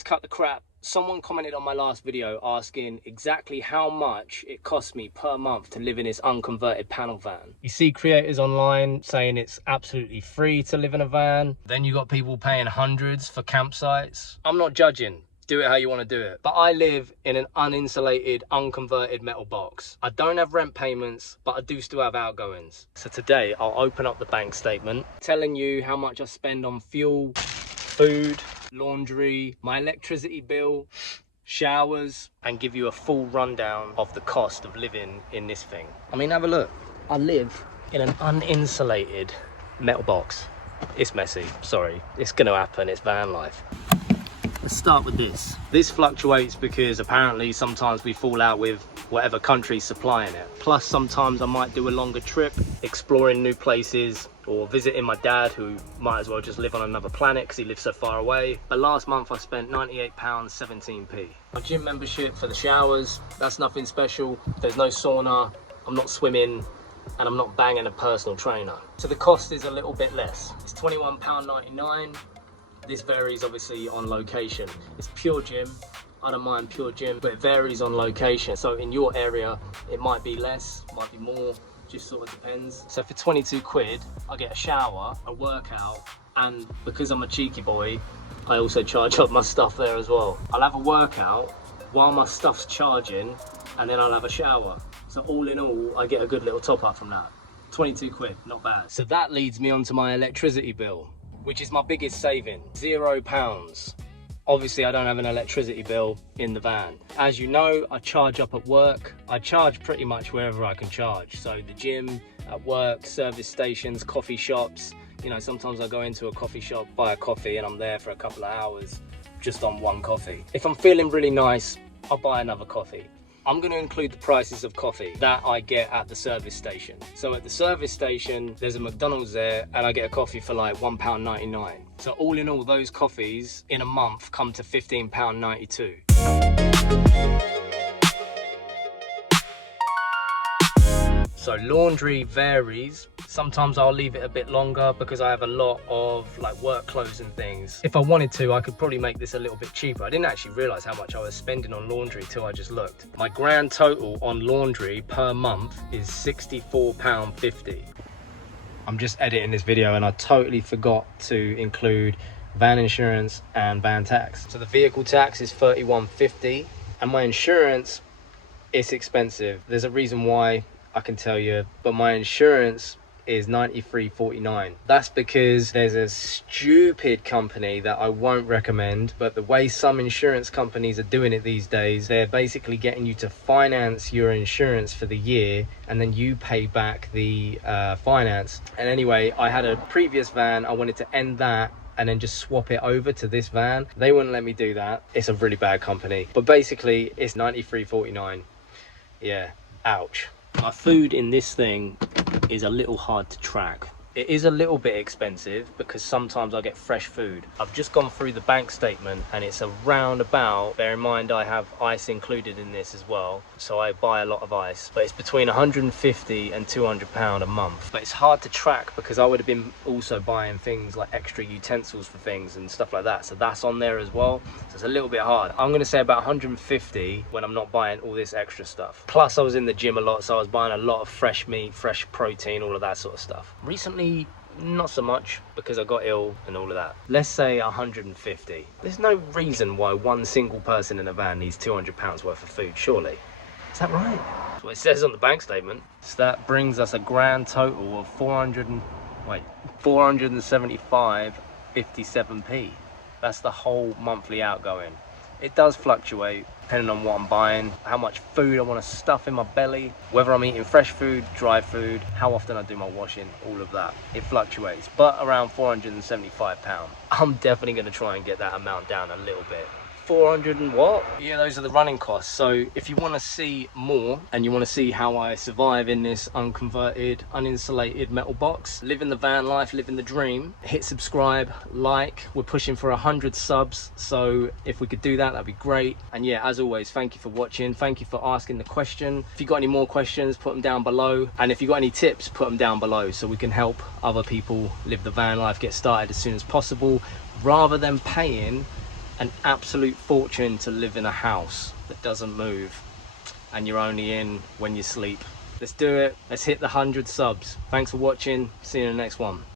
let's cut the crap. Someone commented on my last video asking exactly how much it costs me per month to live in this unconverted panel van. You see creators online saying it's absolutely free to live in a van. Then you got people paying hundreds for campsites. I'm not judging. Do it how you want to do it. But I live in an uninsulated, unconverted metal box. I don't have rent payments, but I do still have outgoings. So today I'll open up the bank statement, telling you how much I spend on fuel, food, laundry, my electricity bill, showers, and give you a full rundown of the cost of living in this thing. I mean, have a look. I live in an uninsulated metal box. It's messy, sorry. It's gonna happen, it's van life. Let's start with this. This fluctuates because apparently sometimes we fall out with whatever country's supplying it. Plus sometimes I might do a longer trip, exploring new places, or visiting my dad, who might as well just live on another planet because he lives so far away. But last month I spent £98.17p. My gym membership for the showers, that's nothing special. There's no sauna, I'm not swimming, and I'm not banging a personal trainer. So the cost is a little bit less. It's £21.99. This varies obviously on location. It's pure gym. I don't mind pure gym, but it varies on location. So in your area, it might be less, might be more, just sort of depends. So for 22 quid, I get a shower, a workout, and because I'm a cheeky boy, I also charge up my stuff there as well. I'll have a workout while my stuff's charging, and then I'll have a shower. So all in all, I get a good little top up from that. 22 quid, not bad. So that leads me on to my electricity bill, which is my biggest saving, £0. Obviously, I don't have an electricity bill in the van. As you know, I charge up at work. I charge pretty much wherever I can charge. So the gym, at work, service stations, coffee shops. You know, sometimes I go into a coffee shop, buy a coffee, and I'm there for a couple of hours just on one coffee. If I'm feeling really nice, I'll buy another coffee. I'm going to include the prices of coffee that I get at the service station. So at the service station, there's a McDonald's there, and I get a coffee for like £1.99. So all in all, those coffees in a month come to £15.92. So laundry varies. Sometimes I'll leave it a bit longer because I have a lot of like work clothes and things. If I wanted to, I could probably make this a little bit cheaper. I didn't actually realize how much I was spending on laundry till I just looked. My grand total on laundry per month is £64.50. I'm just editing this video and I totally forgot to include van insurance and van tax. So the vehicle tax is £31.50, and my insurance, it's expensive. There's a reason why, I can tell you, but my insurance is £93.49. That's because there's a stupid company that I won't recommend, but the way some insurance companies are doing it these days, they're basically getting you to finance your insurance for the year and then you pay back the finance. And anyway, I had a previous van, I wanted to end that and then just swap it over to this van. They wouldn't let me do that. It's a really bad company, but basically it's £93.49. Yeah, ouch. My food in this thing is a little hard to track. It is a little bit expensive because sometimes I get fresh food. I've just gone through the bank statement and it's around about, bear in mind I have ice included in this as well, so I buy a lot of ice, but it's between £150 and £200 a month. But it's hard to track because I would have been also buying things like extra utensils for things and stuff like that, so that's on there as well. So it's a little bit hard. I'm gonna say about 150 when I'm not buying all this extra stuff. Plus I was in the gym a lot, so I was buying a lot of fresh meat, fresh protein, all of that sort of stuff. Recently, not so much because I got ill and all of that. Let's say 150. There's no reason why one single person in a van needs £200 worth of food, surely. Is that right? That's what it says on the bank statement. So that brings us a grand total of 475.57p. That's the whole monthly outgoing. It does fluctuate depending on what I'm buying, how much food I want to stuff in my belly, whether I'm eating fresh food, dry food, how often I do my washing, all of that. It fluctuates, but around £475. I'm definitely going to try and get that amount down a little bit. 400 and what? Yeah, those are the running costs. So if you want to see more and you want to see how I survive in this unconverted, uninsulated metal box, living the van life, living the dream, hit subscribe, like. We're pushing for 100 subs, so if we could do that, that'd be great. And yeah, as always, thank you for watching, thank you for asking the question. If you got any more questions, put them down below, and if you got any tips, put them down below so we can help other people live the van life, get started as soon as possible, rather than paying an absolute fortune to live in a house that doesn't move and you're only in when you sleep. Let's do it. Let's hit the 100 subs. Thanks for watching. See you in the next one.